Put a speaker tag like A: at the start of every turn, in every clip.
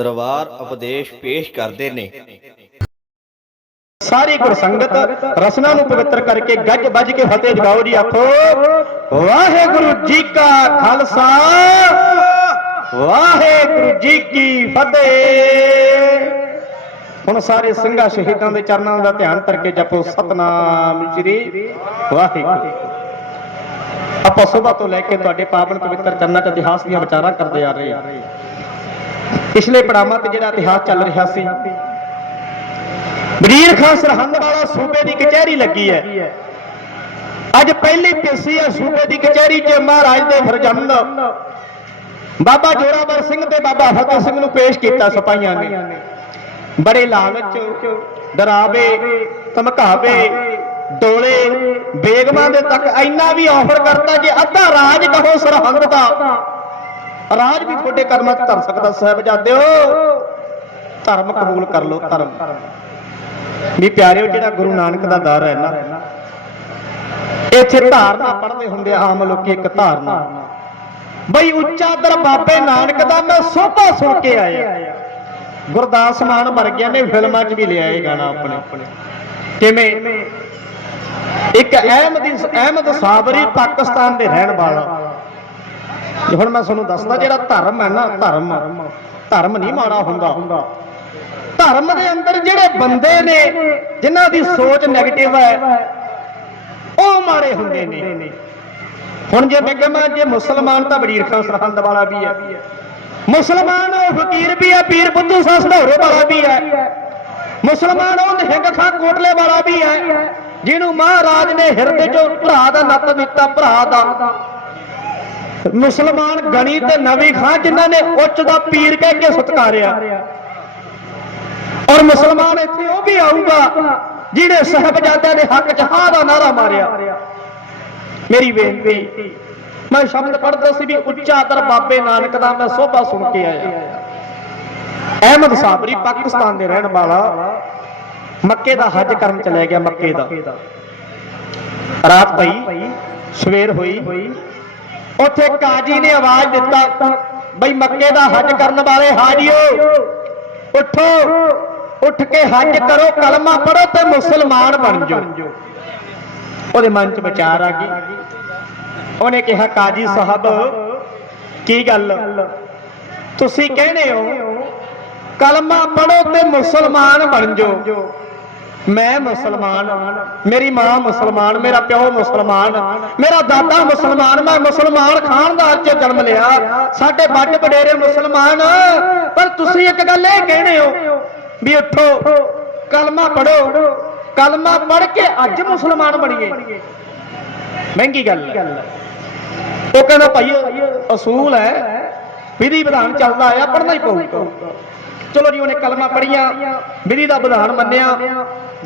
A: ਦਰਬਾਰ ਉਪਦੇਸ਼ ਪੇਸ਼ ਕਰਦੇ ਨੇ।
B: ਸਾਰੀ ਗੁਰ ਰਸਨਾ ਨੂੰ ਪਵਿੱਤਰ ਕਰਕੇ ਗੱਜ ਵੱਜ ਕੇ ਫਤਿਹ ਜਗਾਓ ਜੀ ਆਖੋ, ਵਾਹਿਗੁਰੂ ਜੀ ਕਾ ਖਾਲਸਾ, ਵਾਹਿਗੁਰੂ ਜੀ ਕੀ ਫਤਿਹ। ਹੁਣ ਸਾਰੇ ਸਿੰਘਾਂ ਸ਼ਹੀਦਾਂ ਦੇ ਚਰਨਾਂ ਦਾ ਧਿਆਨ ਕਰਕੇ ਜਪੋ ਸਤਨਾਮ ਸ੍ਰੀ ਵਾਹਿਗੁਰੂ। ਆਪਾਂ ਸੁਬਹ ਤੋਂ ਲੈ ਕੇ ਤੁਹਾਡੇ ਪਾਵਨ ਪਵਿੱਤਰ ਚਰਨਾਂ 'ਚ ਇਤਿਹਾਸ ਦੀਆਂ ਵਿਚਾਰਾਂ ਕਰਦੇ ਆ ਰਹੇ ਹਾਂ ਪਿਛਲੇ ਪੜਾਵਾਂ ਤੇ ਜਿਹੜਾ ਇਤਿਹਾਸ ਚੱਲ ਰਿਹਾ ਸੀ, ਵਜ਼ੀਰ ਖਾਨ ਸਰਹੰਦ ਵਾਲਾ ਸੂਬੇ ਦੀ ਕਚਹਿਰੀ ਲੱਗੀ ਹੈ। ਅੱਜ ਪਹਿਲੀ ਪੇਸ਼ੀ ਹੈ ਸੂਬੇ ਦੀ ਕਚਹਿਰੀ 'ਚ ਮਹਾਰਾਜ ਦੇ ਫਰਜ਼ੰਦ ਬਾਬਾ ਜੋਰਾਵਰ ਸਿੰਘ ਤੇ ਬਾਬਾ ਫਤਿਹ ਸਿੰਘ ਨੂੰ ਪੇਸ਼ ਕੀਤਾ ਸਿਪਾਹੀਆਂ ਨੇ। ਬੜੇ ਲਾਲਚ, ਡਰਾਵੇ, ਧਮਕਾਵੇ, ਡੋਲੇ, ਬੇਗਮਾਂ ਦੇ ਤੱਕ ਇੰਨਾ ਵੀ ਆਫਰ ਕਰਤਾ ਜੇ ਅੱਧਾ ਰਾਜ ਕਹੋ ਸਰਹੰਦ ਦਾ। ਰਾਜ ਵੀ ਤੁਹਾਡੇ ਕਰਮਾਂ 'ਚ ਧਰ ਸਕਦਾ ਸਾਹਿਬਜ਼ਾਦਿਓ ਧਰਮ ਕਬੂਲ ਕਰ ਲਓ, ਧਰਮ। ਵੀ ਪਿਆਰਿਓ, ਜਿਹੜਾ ਗੁਰੂ ਨਾਨਕ ਦਾ ਦਰ ਹੈ ਨਾ, ਇੱਥੇ ਧਾਰਨਾ ਪੜ੍ਹਦੇ ਹੁੰਦੇ ਆਮ ਲੋਕੀ ਇੱਕ ਧਾਰਨਾ। ਬਈ ਉੱਚਾ ਦਰ ਬਾਬੇ ਨਾਨਕ ਦਾ, ਮੈਂ ਸੋਭਾ ਸੁਣ ਕੇ ਆਇਆ। ਗੁਰਦਾਸ ਮਾਨ ਵਰਗਿਆਂ ਨੇ ਫਿਲਮਾਂ 'ਚ ਵੀ ਲਿਆ ਇਹ ਗਾਣਾ ਆਪਣੇ। ਕਿਵੇਂ? ਇੱਕ ਅਹਿਮਦੀ, ਅਹਿਮਦ ਸਾਬਰੀ ਪਾਕਿਸਤਾਨ ਦੇ ਰਹਿਣ ਵਾਲਾ। ਹੁਣ ਮੈਂ ਤੁਹਾਨੂੰ ਦੱਸਦਾ ਜਿਹੜਾ ਧਰਮ ਹੈ ਨਾ, ਧਰਮ ਧਰਮ ਨਹੀਂ ਮਾੜਾ ਹੁੰਦਾ। ਧਰਮ ਦੇ ਅੰਦਰ ਜਿਹੜੇ ਬੰਦੇ ਨੇ, ਜਿਨ੍ਹਾਂ ਦੀ ਸੋਚ 네ਗੇਟਿਵ ਹੈ, ਉਹ ਮਾਰੇ ਹੁੰਦੇ ਨੇ। ਹੁਣ ਜੇ ਮੈਂ ਕਹਾਂ, ਜੇ ਮੁਸਲਮਾਨ ਤਾਂ ਬੜੀਰ ਖਾਨ ਸਰਹੰਦ ਵਾਲਾ ਵੀ ਹੈ। ਮੁਸਲਮਾਨ ਉਹ ਫਕੀਰ ਵੀ ਹੈ, ਪੀਰ ਬੁੱਧੂ ਸਾਹ ਸਢੌਰੇ ਵਾਲਾ ਵੀ ਹੈ। ਮੁਸਲਮਾਨ ਉਹ ਨਿਹੰਗ ਖਾਂ ਕੋਟਲੇ ਵਾਲਾ ਵੀ ਹੈ, ਜਿਹਨੂੰ ਮਹਾਰਾਜ ਨੇ ਹਿਰਦੇ ਚੋਂ ਭਰਾ ਦਾ ਨੱਤ ਦਿੱਤਾ, ਭਰਾ ਦਾ। ਮੁਸਲਮਾਨ ਗਣੀ ਤੇ ਨਵੀ ਖਾਂ ਜਿਨ੍ਹਾਂ ਨੇ ਉੱਚ ਦਾ ਪੀਰ ਕਹਿ ਕੇ ਸਤਕਾਰਿਆ। ਔਰ ਮੁਸਲਮਾਨ ਇੱਥੇ ਉਹ ਵੀ ਆਊਗਾ ਜਿਹੜੇ ਸਹਬਜ਼ਾਦਿਆਂ ਦੇ ਹੱਕ 'ਚ ਹਾਂ ਦਾ ਨਾਰਾ ਮਾਰਿਆ। ਮੇਰੀ ਬੇਨਤੀ, ਮੈਂ ਸ਼ਬਦ ਪੜ੍ਹਦਾ ਸੀ ਵੀ ਉੱਚਾ ਦਰ ਬਾਬੇ ਨਾਨਕ ਦਾ ਮੈਂ ਸੋਭਾ ਸੁਣ ਕੇ ਆਇਆ। ਅਹਿਮਦ ਸਾਬਰੀ ਪਾਕਿਸਤਾਨ ਦੇ ਰਹਿਣ ਵਾਲਾ, ਮੱਕੇ ਦਾ ਹੱਜ ਕਰਨ ਚਲੇ ਗਿਆ ਮੱਕੇ ਦਾ। ਰਾਤ ਪਈ, ਸਵੇਰ ਹੋਈ ਉੱਥੇ ਕਾਜੀ ਨੇ ਆਵਾਜ਼ ਦਿੱਤਾ, ਬਈ ਮੱਕੇ ਦਾ ਹੱਜ ਕਰਨ ਵਾਲੇ ਹਾਜੀਓ, ਉੱਠੋ, ਉੱਠ ਕੇ ਹੱਜ ਕਰੋ, ਕਲਮਾ ਪੜੋ ਤੇ ਮੁਸਲਮਾਨ ਬਣ ਜਾਓ। ਉਹਦੇ ਮਨ 'ਚ ਵਿਚਾਰ ਆ ਗਈ। ਉਹਨੇ ਕਿਹਾ, ਕਾਜੀ ਸਾਹਿਬ, ਕੀ ਗੱਲ? ਤੁਸੀਂ ਕਹਿੰਦੇ ਹੋ, ਕਲਮਾ ਪੜੋ ਤੇ ਮੁਸਲਮਾਨ ਬਣ ਜਾਓ। ਮੈਂ ਮੁਸਲਮਾਨ, ਮੇਰੀ ਮਾਂ ਮੁਸਲਮਾਨ, ਮੇਰਾ ਪਿਓ ਮੁਸਲਮਾਨ, ਮੇਰਾ ਦਾਦਾ ਮੁਸਲਮਾਨ, ਮੈਂ ਮੁਸਲਮਾਨ ਖਾਨਦਾਨ 'ਚ ਜਨਮ ਲਿਆ। ਸਾਡੇ ਵੱਡ ਵਡੇਰੇ ਮੁਸਲਮਾਨ, ਪਰ ਤੁਸੀਂ ਇੱਕ ਗੱਲ ਇਹ ਕਹਿਣੇ ਹੋ ਵੀ ਉੱਠੋ, ਕਲਮਾ ਪੜੋ ਕਲਮਾ ਪੜ ਕੇ ਅੱਜ ਮੁਸਲਮਾਨ ਬਣੀਏ। ਮਹਿੰਗੀ ਗੱਲ ਹੈ। ਉਹ ਕਹਿੰਦਾ ਭਾਈ, ਅਸੂਲ ਹੈ ਵਿਧੀ ਵਿਧਾਨ ਚੱਲਦਾ ਆ ਪੜਨਾ ਹੀ ਪਊਗਾ। ਚਲੋ ਜੀ, ਉਹਨੇ ਕਲਮਾ ਪੜੀਆਂ ਵਿਧੀ ਦਾ ਵਿਧਾਨ ਮੰਨਿਆ।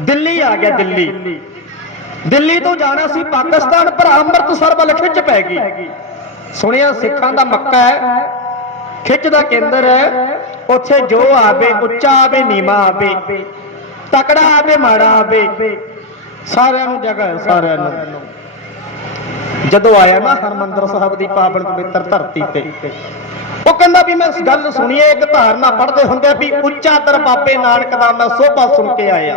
B: ਦਿੱਲੀ ਆ ਗਿਆ ਦਿੱਲੀ। ਦਿੱਲੀ ਤੋਂ ਜਾਣਾ ਸੀ ਪਾਕਿਸਤਾਨ, ਪਰ ਅੰਮ੍ਰਿਤਸਰ ਵੱਲ ਖਿੱਚ ਪੈ ਗਈ। ਸੁਣਿਆ, ਸਿੱਖਾਂ ਦਾ ਮੱਕਾ ਹੈ, ਖਿੱਚ ਦਾ ਕੇਂਦਰ ਹੈ। ਉੱਥੇ ਜੋ ਆਵੇ, ਉੱਚਾ ਆਵੇ, ਨੀਵਾ ਆਵੇ, ਤਕੜਾ ਆਵੇ, ਮਾੜਾ ਆਵੇ, ਸਾਰਿਆਂ ਨੂੰ ਜਗ੍ਹਾ ਹੈ, ਸਾਰਿਆਂ ਨੂੰ। ਜਦੋਂ ਆਇਆ ਨਾ ਹਰਮੰਦਰ ਸਾਹਿਬ ਦੀ ਪਾਵਨ ਪਵਿੱਤਰ ਧਰਤੀ ਤੇ ਉਹ ਕਹਿੰਦਾ ਵੀ ਮੈਂ ਗੱਲ ਸੁਣੀਏ, ਇੱਕ ਧਾਰਨਾ ਪੜ੍ਹਦੇ ਹੁੰਦੇ ਵੀ ਉੱਚਾ ਦਰ ਬਾਬੇ ਨਾਨਕ ਦਾ ਮੈਂ ਸੋਭਾ ਸੁਣ ਕੇ ਆਇਆ।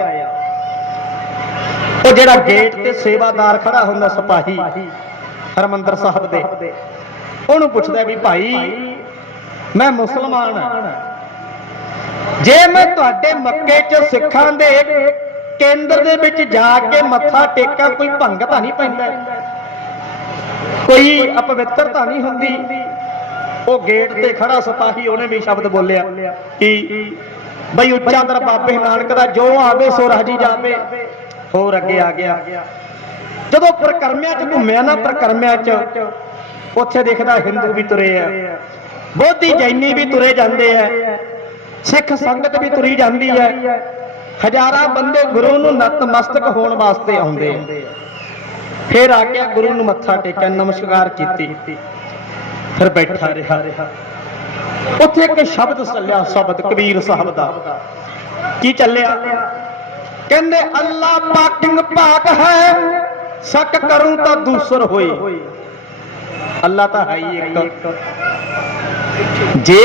B: ਉਹ ਜਿਹੜਾ ਗੇਟ ਤੇ ਸੇਵਾਦਾਰ ਖੜਾ ਹੁੰਦਾ ਸਿਪਾਹੀ, ਹਰਮੰਦਰ ਸਾਹਿਬ ਦੇ। ਉਹਨੂੰ ਪੁੱਛਦਾ ਵੀ ਭਾਈ, ਮੈਂ ਮੁਸਲਮਾਨ ਹਾਂ ਜੇ ਮੈਂ ਤੁਹਾਡੇ ਮੱਕੇ 'ਚ ਸਿੱਖਾਂ ਦੇ ਕੇਂਦਰ ਦੇ ਵਿੱਚ ਜਾ ਕੇ ਮੱਥਾ ਟੇਕਾਂ, ਕੋਈ ਭੰਗ ਤਾਂ ਨਹੀਂ ਪੈਂਦਾ? ਕੋਈ ਅਪਵਿੱਤਰਤਾ ਨਹੀਂ ਹੁੰਦੀ? ਉਹ ਗੇਟ ਤੇ ਖੜਾ ਸਿਪਾਹੀ, ਉਹਨੇ ਵੀ ਸ਼ਬਦ ਬੋਲਿਆ ਕਿ ਬਈ ਉੱਚਾ ਦਰ ਬਾਬੇ ਨਾਨਕ ਦਾ, ਜੋ ਆਵੇ ਸੋ ਰਾਜੀ ਜਾਵੇ। ਹੋਰ ਅੱਗੇ ਆ ਗਿਆ। ਜਦੋਂ ਪ੍ਰਕਰਮਿਆਂ 'ਚ ਘੁੰਮਿਆ ਨਾ, ਪ੍ਰਕਰਮਿਆਂ 'ਚ, ਉੱਥੇ ਦੇਖਦਾ ਹਿੰਦੂ ਵੀ ਤੁਰੇ ਆ। ਬੋਧੀ ਜੈਨੀ ਵੀ ਤੁਰੇ ਜਾਂਦੇ ਆ। ਸਿੱਖ ਸੰਗਤ ਵੀ ਤੁਰੀ ਜਾਂਦੀ ਹੈ ਹਜ਼ਾਰਾਂ ਬੰਦੇ ਗੁਰੂ ਨੂੰ ਨਤਮਸਤਕ ਹੋਣ ਵਾਸਤੇ ਆਉਂਦੇ ਆ। ਫਿਰ ਆ ਕੇ ਗੁਰੂ ਨੂੰ ਮੱਥਾ ਟੇਕਿਆ, ਨਮਸਕਾਰ ਕੀਤੀ। ਫਿਰ ਬੈਠਾ ਰਿਹਾ। ਉੱਥੇ ਇੱਕ ਸ਼ਬਦ ਚੱਲਿਆ, ਸ਼ਬਦ ਕਬੀਰ ਸਾਹਿਬ ਦਾ। ਕੀ ਚੱਲਿਆ? ਕਹਿੰਦੇ, ਅੱਲਾ ਪਾਕਿੰਗ ਪਾਕ ਹੈ, ਸ਼ੱਕ ਕਰੂੰ ਤਾਂ ਦੂਸਰ ਹੋਏ। ਅੱਲਾ ਤਾਂ ਹੈ ਹੀ ਇੱਕ। ਜੇ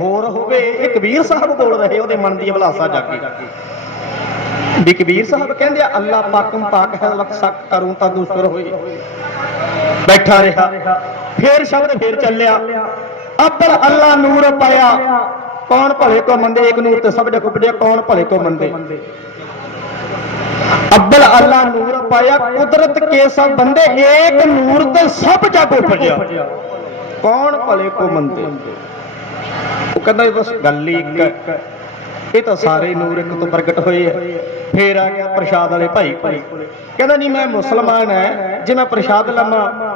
B: ਹੋਰ ਹੋਵੇ, ਇਹ ਕਬੀਰ ਸਾਹਿਬ ਬੋਲ ਰਹੇ, ਉਹਦੇ ਮਨ ਦੀ ਅਭਲਾਸਾ ਜਾਗੀ। ਵੀ ਕਬੀਰ ਸਾਹਿਬ ਕਹਿੰਦੇ ਆ, ਅੱਲਾ ਪਾਕਮ ਪਾਕ ਹੈ ਲਖ ਸਕ ਕਰੂੰ ਤਾਂ ਦੂਸਰ ਹੋਏ। ਬੈਠਾ ਰਿਹਾ। ਫੇਰ ਸ਼ਬਦ ਫੇਰ ਚੱਲਿਆ। ਅੱਬਲ ਅੱਲਾ ਨੂਰ ਪਾਇਆ। ਕੌਣ ਭਲੇ ਕੋ ਮੰਦੇ, ਇੱਕ ਨੂਰ ਤੇ ਸਭ ਜਗ ਉਪਜਿਆ ਕੌਣ ਭਲੇ ਕੋ ਮੰਦੇ? ਅੱਬਲ ਅੱਲਾ ਨੂਰ ਪਾਇਆ, ਕੁਦਰਤ ਕੇ ਸਭ ਬੰਦੇ, ਏਕ ਨੂਰ ਤੇ ਸਭ ਜਗ ਉਪਜਿਆ। ਕੌਣ ਭਲੇ ਕੋ ਮੰਦੇ? ਉਹ ਕਹਿੰਦਾ ਇਹ ਬਸ ਗੱਲ ਹੀ ਇੱਕ ਇਹ ਤਾਂ ਸਾਰੇ ਨੂਰ ਇੱਕ ਤੋਂ ਪ੍ਰਗਟ ਹੋਏ ਆ। ਫੇਰ ਆ ਗਿਆ ਪ੍ਰਸ਼ਾਦ ਵਾਲੇ ਭਾਈ ਭਾਈ ਕਹਿੰਦਾ, ਨਹੀਂ, ਮੈਂ ਮੁਸਲਮਾਨ ਹੈ। ਜੇ ਮੈਂ ਪ੍ਰਸ਼ਾਦ ਲਵਾਂ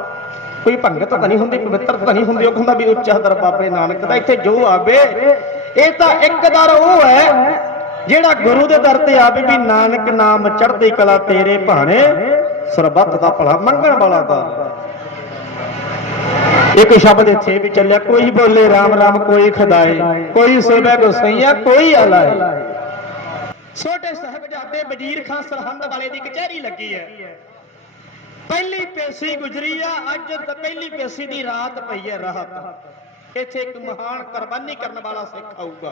B: ਕੋਈ ਭੰਗਤ ਤਾਂ ਨਹੀਂ ਹੁੰਦੀ, ਪਵਿੱਤਰ ਤਾਂ ਨਹੀਂ ਹੁੰਦੀ, ਉਹ ਕਹਿੰਦਾ ਵੀ ਉੱਚਾ ਦਰ ਬਾਬੇ ਨਾਨਕ ਦਾ, ਇੱਥੇ ਜੋ ਆਵੇ, ਇਹ ਤਾਂ ਇੱਕ ਦਰ ਉਹ ਹੈ ਜਿਹੜਾ ਗੁਰੂ ਦੇ ਦਰ ਤੇ ਆਵੇ ਵੀ ਨਾਨਕ ਨਾਮ ਚੜ੍ਹਦੀ ਕਲਾ ਤੇਰੇ ਭਾਣੇ, ਸਰਬੱਤ ਦਾ ਭਲਾ ਮੰਗਣ ਵਾਲਾ ਦਾ। ਇੱਕ ਸ਼ਬਦ ਇੱਥੇ ਵੀ ਚੱਲਿਆ, ਕੋਈ ਬੋਲੇ RAM RAM ਕੋਈ ਖਦਾਏ, ਕੋਈ ਸੇਵਾ ਗੋਸਈਆ ਕੋਈ ਅਲਾਏ। ਛੋਟੇ ਸਾਹਿਬਜ਼ਾਦੇ ਵਜ਼ੀਰ ਖਾਨ ਸਰਹੰਦ ਵਾਲੇ ਦੀ ਕਚਹਿਰੀ ਲੱਗੀ ਹੈ। ਪਹਿਲੀ ਪੇਸ਼ੀ ਗੁਜਰੀ ਆ, ਅੱਜ ਪਹਿਲੀ ਪੇਸ਼ੀ ਦੀ ਰਾਤ ਪਈ ਹੈ ਰਾਤ। ਇੱਥੇ ਇੱਕ ਮਹਾਨ ਕੁਰਬਾਨੀ ਕਰਨ ਵਾਲਾ ਸਿੱਖ ਆਊਗਾ।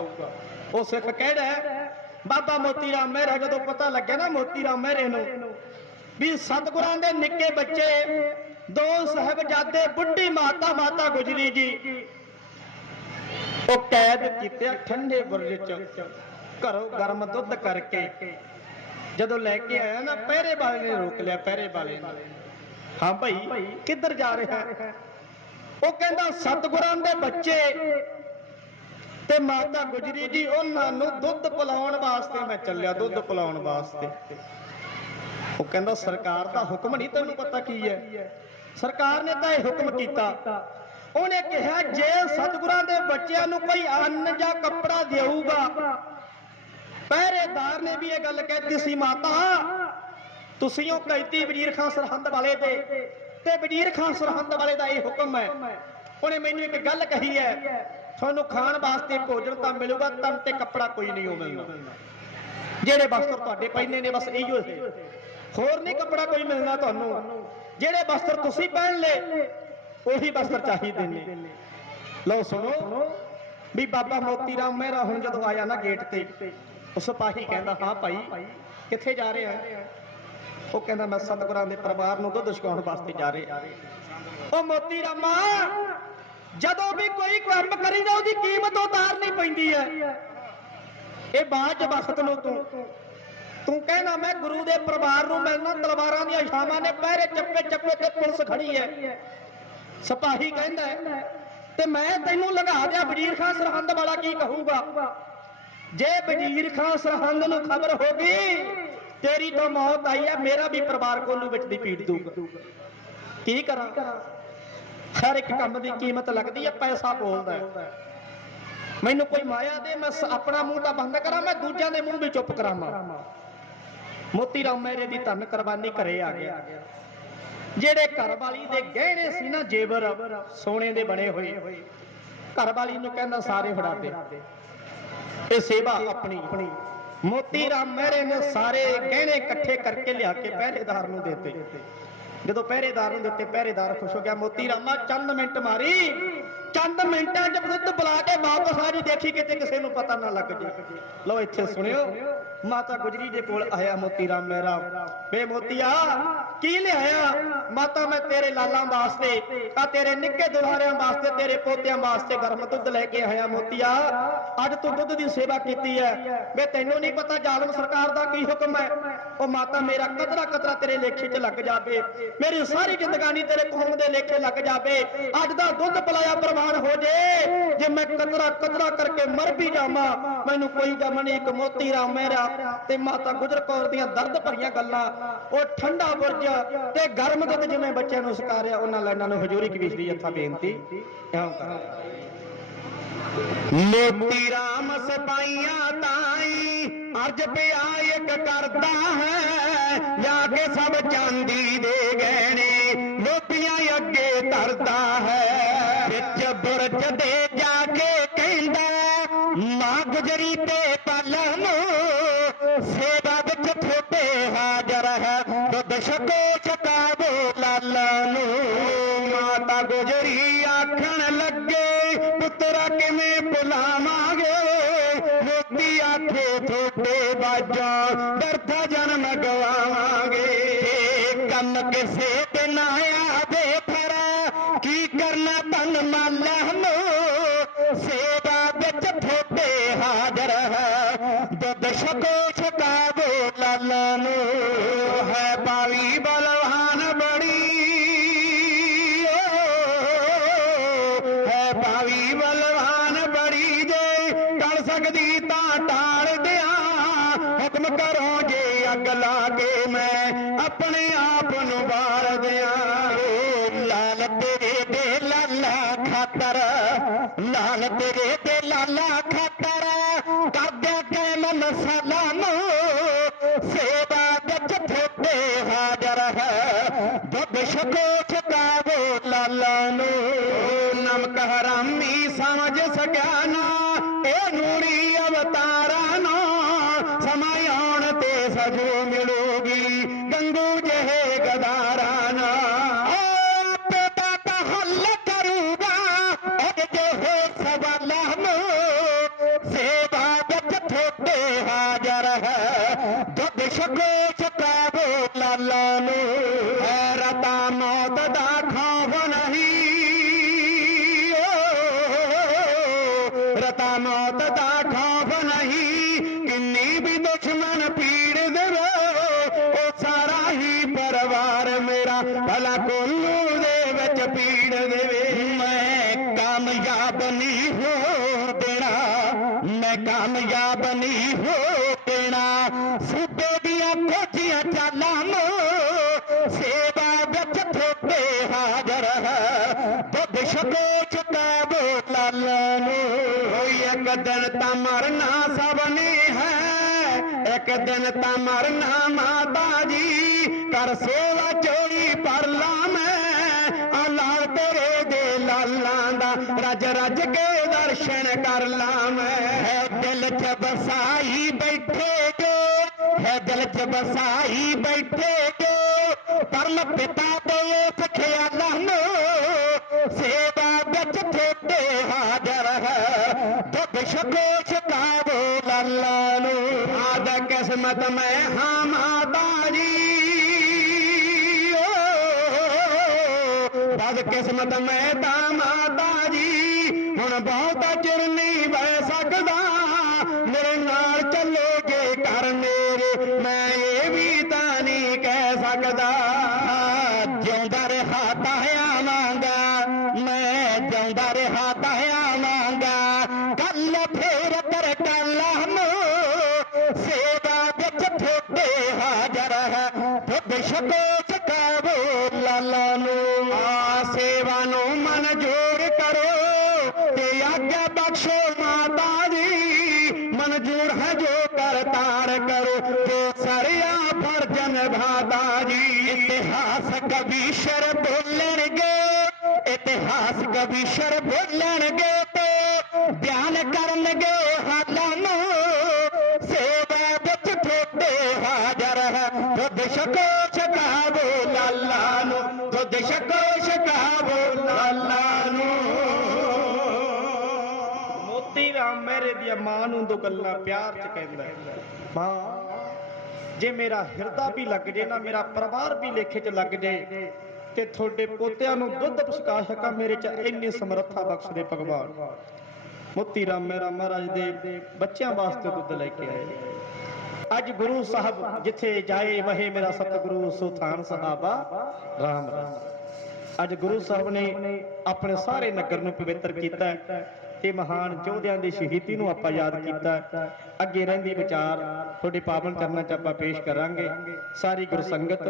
B: ਉਹ ਸਿੱਖ ਕਿਹੜਾ ਹੈ? ਬਾਬਾ ਮੋਤੀ ਰਾਮ ਮਹਿਰਾ, ਜਦੋਂ ਪਤਾ ਲੱਗਿਆ ਨਾ ਮੋਤੀ ਰਾਮ ਮਹਿਰੇ ਨੂੰ, ਵੀ ਸਤਿਗੁਰਾਂ ਦੇ ਨਿੱਕੇ ਬੱਚੇ, ਦੋ ਸਾਹਿਬਜ਼ਾਦੇ, ਬੁੱਢੀ ਮਾਤਾ ਮਾਤਾ ਗੁਜਰੀ ਜੀ, ਉਹ ਕੈਦ ਕੀਤੇ ਠੰਡੇ ਬੁਰਜ ਚ, ਘਰੋਂ ਗਰਮ ਦੁੱਧ ਕਰਕੇ। ਜਦੋਂ ਲੈ ਕੇ ਆਇਆ ਨਾ, ਪਹਿਰੇ ਵਾਲੇ ਨੇ ਰੋਕ ਲਿਆ, ਪਹਿਰੇ ਵਾਲੇ ਨੇ। ਹਾਂ ਭਾਈ, ਕਿੱਧਰ ਜਾ ਰਿਹਾ? ਹੈ ਉਹ ਕਹਿੰਦਾ, ਸਤਿਗੁਰਾਂ ਦੇ ਬੱਚੇ ਤੇ ਮਾਤਾ ਗੁਜਰੀ ਜੀ, ਉਹਨਾਂ ਨੂੰ ਦੁੱਧ ਪਿਲਾਉਣ ਵਾਸਤੇ ਮੈਂ ਚੱਲਿਆ, ਦੁੱਧ ਪਿਲਾਉਣ ਵਾਸਤੇ। ਉਹ ਕਹਿੰਦਾ, ਸਰਕਾਰ ਦਾ ਹੁਕਮ ਨਹੀਂ, ਤੈਨੂੰ ਪਤਾ ਕੀ ਹੈ? ਸਰਕਾਰ ਨੇ ਤਾਂ ਇਹ ਹੁਕਮ ਕੀਤਾ। ਉਹਨੇ ਕਿਹਾ, ਜੇ ਸਤਿਗੁਰਾਂ ਦੇ ਬੱਚਿਆਂ ਨੂੰ ਕੋਈ ਅੰਨ ਜਾਂ ਕੱਪੜਾ ਦੇਊਗਾ, ਪਹਿਰੇਦਾਰ ਨੇ ਵੀ ਇਹ ਗੱਲ ਕਹਿਤੀ ਸੀ, ਮਾਤਾ ਤੁਸੀਂ ਉਹ ਕੈਦੀ ਵਜ਼ੀਰ ਖਾਨ ਸਰਹੰਦ ਵਾਲੇ ਦੇ ਤੇ ਵਜ਼ੀਰ ਖਾਨ ਸਰਹੰਦ ਵਾਲੇ ਦਾ ਇਹ ਹੁਕਮ ਹੈ। ਉਹਨੇ ਮੈਨੂੰ ਇੱਕ ਗੱਲ ਕਹੀ ਹੈ, ਤੁਹਾਨੂੰ ਖਾਣ ਵਾਸਤੇ ਭੋਜਨ ਤਾਂ ਮਿਲੂਗਾ, ਤਨ ਤੇ ਕੱਪੜਾ ਕੋਈ ਨਹੀਂ ਉਹ ਮਿਲਣਾ ਜਿਹੜੇ ਵਸਤਰ ਤੁਹਾਡੇ ਪਹਿਨੇ ਨੇ, ਬਸ ਇਹੋ ਹੈ ਹੋਰ ਨਹੀਂ ਕੱਪੜਾ ਕੋਈ ਮਿਲਣਾ ਤੁਹਾਨੂੰ। ਜਿਹੜੇ ਵਸਤਰ ਤੁਸੀਂ ਪਹਿਨ ਲਏ, ਉਹੀ ਵਸਤਰ ਚਾਹੀਦੇ ਨੇ। ਲਓ ਸੁਣੋ, ਵੀ ਬਾਬਾ ਮੋਤੀ ਰਾਮ ਮਹਿਰਾ ਹੁਣ ਜਦੋਂ ਆਇਆ ਨਾ ਗੇਟ ਤੇ, ਉਹ ਸਿਪਾਹੀ ਕਹਿੰਦਾ, ਹਾਂ ਭਾਈ, ਕਿੱਥੇ ਜਾ ਰਿਹਾ ਉਹ ਕਹਿੰਦਾ ਮੈਂ ਸਤਿਗੁਰਾਂ ਦੇ ਪਰਿਵਾਰ ਨੂੰ ਦੁੱਧ ਛਕਾਉਣ ਵਾਸਤੇ ਜਾ ਰਿਹਾ। ਉਹ ਮੋਤੀ ਰਾਮਾ ਜਦੋਂ ਵੀ ਕੋਈ ਕੰਮ ਕਰੀਦਾ ਉਹਦੀ ਕੀਮਤ ਉਤਾਰਨੀ ਪੈਂਦੀ ਹੈ। ਇਹ ਬਾਅਦ ਚ ਵਕਤ ਨੂੰ ਤੂੰ। ਤੂੰ ਕਹਿੰਦਾ ਮੈਂ ਗੁਰੂ ਦੇ ਪਰਿਵਾਰ ਨੂੰ ਮਿਲਣਾ, ਤਲਵਾਰਾਂ ਦੀਆਂ ਛਾਵਾਂ ਨੇ ਪਹਿਰੇ ਚੱਪੇ ਚੱਪੇ ਤੇ ਪੁਲਿਸ ਖੜੀ ਹੈ। ਸਿਪਾਹੀ ਕਹਿੰਦਾ ਤੇ ਮੈਂ ਤੈਨੂੰ ਲੰਘਾ ਦਿਆ, ਵਜ਼ੀਰ ਖਾਨ ਸਰਹੰਦ ਵਾਲਾ ਕੀ ਕਹੂਗਾ? ਜੇ ਵਜ਼ੀਰ ਖਾਨ ਸਰਹੰਦ ਨੂੰ ਖਬਰ ਹੋ ਗਈ ਤੇਰੀ ਤੋਂ ਮੌਤ ਆਈ ਹੈ ਮੇਰਾ ਵੀ ਪਰਿਵਾਰ ਕੋਲੂ ਵਿੱਚ ਦੀ ਪੀੜ ਦੂਗਾ। ਕੀ ਕਰਾਂ? ਹਰ ਇੱਕ ਕੰਮ ਦੀ ਕੀਮਤ ਲੱਗਦੀ ਹੈ ਪੈਸਾ ਬੋਲਦਾ ਹੈ। ਮੈਨੂੰ ਕੋਈ ਮਾਇਆ ਦੇ, ਮੈਂ ਆਪਣਾ ਮੂੰਹ ਤਾਂ ਬੰਦ ਕਰਾਂ, ਮੈਂ ਦੂਜਿਆਂ ਦੇ ਮੂੰਹ ਵੀ ਚੁੱਪ ਕਰਾਵਾਂ। ਮੋਤੀ ਰਾਮ ਮੇਰੇ ਦੀ ਧਨ ਕੁਰਬਾਨੀ ਘਰੇ ਆ ਗਿਆ। ਜਿਹੜੇ ਘਰ ਵਾਲੀ ਦੇ ਗਹਿਣੇ ਸੀ ਨਾ ਜੇਵਰ, ਸੋਨੇ ਦੇ ਬਣੇ ਹੋਏ। ਘਰ ਵਾਲੀ ਨੂੰ ਕਹਿੰਦਾ, ਸਾਰੇ ਫੜਾ ਦੇ। ਇਹ ਸੇਵਾ ਆਪਣੀ ਮੋਤੀ ਰਾਮ ਮਹਿਰੇ ਨੇ ਸਾਰੇ ਗਹਿਣੇ ਇਕੱਠੇ ਕਰਕੇ ਲਿਆ ਕੇ ਪਹਿਰੇਦਾਰ ਨੂੰ ਦਿੱਤੇ। ਜਦੋਂ ਪਹਿਰੇਦਾਰ ਨੂੰ ਦਿੱਤੇ, ਪਹਿਰੇਦਾਰ ਖੁਸ਼ ਹੋ ਗਿਆ, ਮੋਤੀ ਰਾਮਾ, ਚੰਦ ਮਿੰਟ ਮਾਰੀ। ਚੰਦ ਮਿੰਟਾਂ 'ਚ ਬੁੱਧ ਬੁਲਾ ਕੇ ਵਾਪਸ ਆ ਜੀ, ਦੇਖੀ ਕਿਤੇ ਕਿਸੇ ਨੂੰ ਪਤਾ ਨਾ ਲੱਗ ਜੇ। ਲਓ ਇੱਥੇ ਸੁਣਿਓ। ਮਾਤਾ ਗੁਜਰੀ ਦੇ ਕੋਲ ਆਇਆ ਮੋਤੀ ਰਾਮ ਮਹਿਰਾ ਵੇ ਮੋਤੀਆ, ਕੀ ਲਿਆਇਆ? ਮਾਤਾ, ਮੈਂ ਤੇਰੇ ਲਾਲਾਂ ਵਾਸਤੇ, ਆ ਤੇਰੇ ਨਿੱਕੇ ਦੁਲਾਰਿਆਂ ਵਾਸਤੇ, ਤੇਰੇ ਪੋਤਿਆਂ ਵਾਸਤੇ ਗਰਮ ਦੁੱਧ ਲੈ ਕੇ ਆਇਆ ਮੋਤੀਆ। ਅੱਜ ਤੂੰ ਦੁੱਧ ਦੀ ਸੇਵਾ ਕੀਤੀ ਹੈ। ਵੇ ਤੈਨੂੰ ਨਹੀਂ ਪਤਾ ਜ਼ਾਲਮ ਸਰਕਾਰ ਦਾ ਕੀ ਹੁਕਮ ਹੈ। ਉਹ ਮਾਤਾ ਮੇਰਾ ਕਤਰਾ ਕਤਰਾ ਤੇਰੇ ਲੇਖੇ 'ਚ ਲੱਗ ਜਾਵੇ। ਮੇਰੀ ਸਾਰੀ ਜ਼ਿੰਦਗਾਨੀ ਤੇਰੇ ਕੌਮ ਦੇ ਲੇਖੇ ਲੱਗ ਜਾਵੇ। ਅੱਜ ਦਾ ਦੁੱਧ ਪਿਲਾਇਆ ਪ੍ਰਮਾਣ ਹੋ ਜੇ। ਜੇ ਮੈਂ ਕਤਰਾ ਕਤਰਾ ਕਰਕੇ ਮਰ ਵੀ ਜਾਵਾਂ, ਮੈਨੂੰ ਕੋਈ ਗਮ ਨਹੀਂ, ਇੱਕ ਮੋਤੀ ਰਾਮ ਮੇਰਾ। ਤੇ ਮਾਤਾ ਗੁਜਰ ਕੌਰ ਦੀਆਂ ਦਰਦ ਭਰੀਆਂ ਗੱਲਾਂ, ਉਹ ਠੰਡਾ ਬੁਰਜ ਤੇ ਗਰਮ ਦੁੱਧ ਜਿਵੇਂ ਬੱਚਿਆਂ ਨੂੰ ਸਕਾਰਿਆ ਉਹਨਾਂ ਲਾਈਨਾਂ ਨੂੰ ਹਜ਼ੂਰੀ ਕਬੀਰ ਜੱਥਾ ਬੇਨਤੀ। ਇਉਂ ਕਰ। ਮੋਤੀ ਰਾਮ ਸਪਾਈਆਂ ਤਾਈ ਅਰਜ ਪਿਆ ਇੱਕ ਕਰਦਾ ਹੈ, ਜਾ ਕੇ ਸਭ ਚਾਂਦੀ ਦੇ ਗਹਿਣੇ ਲੋਪੀਆਂ ਅੱਗੇ ਧਰਦਾ ਹੈ। ਵਿੱਚ ਬੁਰਜ ਦੇ ਜਾ ਕੇ ਕਹਿੰਦਾ, ਮਾਂ ਗੁਜਰੀ ਤੇ ਪਾਲਨ ਸੇਵਾ ਵਿੱਚ ਥੋੜੇ ਹਾਜ਼ਰ ਹੈ। ਦੁੱਧ ਛਕੋ ਛਕਾ ਲਾਲਾ ਨੂੰ ਮਾਤਾ ਗੁਜਰੀ ਆਖਣ ਲੱਗੇ ਪੁੱਤਰਾ
C: ਕਿਵੇਂ ਭੁਲਾਵਾਂਗੇ ਮੋਤੀ ਆਖੇ ਥੋੜੇ ਬਾਜਾ ਦਰਥਾ ਜਨਮ ਗਵਾਵਾਂਗੇ ਇਹ ਕੰਮ ਕਿਸੇ ਤੇ ਨਾ ਆਵੇ ਫਿਰ ਕੀ ਕਰਨਾ ਤਨ ਮਾਲਾ ਨੂੰ ਸੇਵਾ ਵਿੱਚ ਥੋੜੇ ਹਾਜ਼ਰ ਹੈ ਦੁੱਧ ਛਕੋ ਛਕਾਵੋ ਲਾਲਾ ਨੂੰ ਸਕਦੀ ਤਾਂ ਟਾਲ ਦਿਆਂ। ਹੁਕਮ ਕਰੋ ਜੇ ਅੱਗ ਲਾ ਕੇ ਮੈਂ ਆਪਣੇ ਆਪ ਨੂੰ ਬਾਲ ਦਿਆਂ। ਲਾਲ ਤੇਰੇ ਦੇ ਲਾਲਾ ਖਾਤਰ, ਲਾਲ ਤੇਰੇ ਦੇ ਲਾਲਾ ਖਾਤਰ। ਕਰਦਿਆਂ ਕੈ ਮਨ ਸਲਾਮ, ਸੇਵਾ ਵਿੱਚ ਥੋੜੇ ਹਾਜ਼ਰ ਹੈ। ਦੁੱਧ ਛਕੋ ਛਕਾਵੋ ਲਾਲਾ ਨੂੰ ਨਮਕ ਹਰਾਮੀ ਸਮਝ ਸਕਿਆ ਨਾ। ਸੂਬੇ ਦੀਆਂ ਖੋਜੀਆਂ ਚਾਲਾਂ ਨੂੰ ਸੇਵਾ ਵਿੱਚ ਥੋੜੇ ਹਾਜ਼ਰ ਹੈ। ਦੁੱਧ ਛਕੋ ਚੁਕਾਵੋ ਲਾਲਾ ਨੂੰ। ਹੋਈ ਇੱਕ ਦਿਨ ਤਾਂ ਮਰਨਾ ਸਭ ਨੇ ਹੈ। ਇੱਕ ਦਿਨ ਤਾਂ ਮਰਨਾ ਮਾਤਾ ਜੀ। ਕਰ ਸੇਵਾ ਚੋਰੀ ਪਰ ਲਾ ਮੈਂ ਆ ਲਾਲ ਤੇਰੇ ਦੇ ਲਾਲਾਂ ਦਾ। ਰੱਜ ਰੱਜ ਕੇ ਦਰਸ਼ਨ ਕਰ ਲਾ ਮੈਂ। ਹੈ ਦਿਲ ਚ ਬਸਾਈ ਬੈਠੇ ਜੋ। ਹੈ ਦਿਲ ਚ ਬਸਾਈ ਬੈਠੇ ਜੋ। ਪਰਮ ਪਿਤਾ ਦੇ ਉਸ ਖਿਆਲਾਂ ਨੂੰ। ਸੇਵਾ ਵਿੱਚ ਥੋੜੇ ਹਾਜ਼ਰ ਹੈ। ਦੁੱਧ ਛਕੋ ਛਕਾਵੋ ਲਾਲਾ ਨੂੰ। ਆਦ ਕਿਸਮਤ ਮੈਂ ਹਾਂ ਮਾਤਾ ਬਹੁਤਾ ਚਿਰ ਨਹੀਂ ਬਹਿ ਸਕਦਾ। ਮੇਰੇ ਨਾਲ ਚੱਲੋਗੇ ਘਰ ਮੇਰੇ, ਮੈਂ ਇਹ ਵੀ ਤਾਂ ਨਹੀਂ ਕਹਿ ਸਕਦਾ। ਜਿਉਂਦਾ ਰਿਹਾ ਤਾਂ ਆਵਾਂਗਾ ਮੈਂ ਜਿਉਂਦਾ ਰਿਹਾ ਤਾਂ ਆਵਾਂਗਾ ਕੱਲ ਫੇਰ ਕਰ ਕੱਲਾ ਨੂੰ ਸੇਵਾ ਵਿੱਚ ਥੋੜੇ ਹਾਜ਼ਰ ਹੈ। ਦੁੱਧ ਛਕੋ ਛਕਾਵੋ ਲਾਲਾ ਨੂੰ। ਆ ਸੇਵਾ ਨੂੰ ਮਨਜ਼ੂਰ ਕਰੋ ਇਤਿਹਾਸ ਕਵੀ ਸ਼ਰ ਬੋਲਣਗੇ ਇਤਿਹਾਸ ਕਵੀ ਸ਼ਰ ਬੋਲਣਗੇ ਤੇ ਬਿਆਨ ਕਰਨਗੇ ਹਾਲਾਂ ਨੂੰ। ਸੇਵਾ ਵਿੱਚ ਥੋੜੇ ਹਾਜ਼ਰ ਹੈ। ਦੁੱਧ ਛਕੋ ਛਕਾਵੋ ਲਾਲਾ ਨੂੰ ਦੁੱਧ ਛਕੋ ਛਕਾਵੋ ਲਾਲਾ ਨੂੰ।
B: ਮੋਤੀ ਰਾਮ ਮਹਿਰੇ ਦੀਆਂ ਮਾਂ ਨੂੰ ਦੋ ਗੱਲਾਂ ਪਿਆਰ ਚ ਕਹਿੰਦਾ। ਮਾਂ ਜੇ ਮੇਰਾ ਹਿਰਦਾ ਵੀ ਲੱਗ ਜੇ ਨਾ, ਮੇਰਾ ਪਰਿਵਾਰ ਵੀ ਲੇਖੇ ਚ ਲੱਗ ਜੇ, ਤੇ ਤੁਹਾਡੇ ਪੋਤਿਆਂ ਨੂੰ ਦੁੱਧ ਪਸਕਾ ਸਕਾਂ ਮੇਰੇ ਚ ਇੰਨੀ ਸਮਰੱਥਾ ਬਖਸ਼ ਦੇ ਭਗਵਾਨ। ਮੋਤੀ ਰਾਮ ਮਹਿਰਾ ਮਹਾਰਾਜ ਦੇ ਬੱਚਿਆਂ ਵਾਸਤੇ ਦੁੱਧ ਲੈ ਕੇ ਆਏ। ਅੱਜ ਗੁਰੂ ਸਾਹਿਬ ਜਿੱਥੇ ਜਾਏ, ਵਹੇ ਮੇਰਾ ਸਤਿਗੁਰੂ ਸੁਥਾਨ ਸਹਾਬਾ ਰਾਮ ਰਾਮ। ਅੱਜ ਗੁਰੂ ਸਾਹਿਬ ਨੇ ਆਪਣੇ ਸਾਰੇ ਨਗਰ ਨੂੰ ਪਵਿੱਤਰ ਕੀਤਾ। ਇਹ ਮਹਾਨ ਯੋਧਿਆਂ ਦੀ ਸ਼ਹੀਦੀ ਨੂੰ ਆਪਾਂ ਯਾਦ ਕੀਤਾ। ਅੱਗੇ ਰਹਿੰਦੀ ਵਿਚਾਰ, ਤੁਹਾਡੇ ਪਾਵਨ ਚਰਨਾਂ 'ਚ ਆਪਾਂ ਪੇਸ਼ ਕਰਾਂਗੇ। ਸਾਰੀ ਗੁਰੂ ਸੰਗਤ,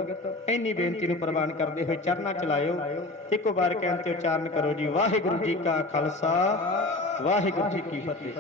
B: ਇੰਨੀ ਬੇਨਤੀ ਨੂੰ ਪ੍ਰਵਾਨ ਕਰਦੇ ਹੋਏ ਚਰਨਾਂ ਚਲਾਇਓ। ਇੱਕੋ ਵਾਰ ਕਹਿਣ ਤੇ ਉਚਾਰਨ ਕਰੋ ਜੀ, ਵਾਹਿਗੁਰੂ ਜੀ ਕਾ ਖਾਲਸਾ, ਵਾਹਿਗੁਰੂ ਜੀ ਕੀ ਫਤਿਹ।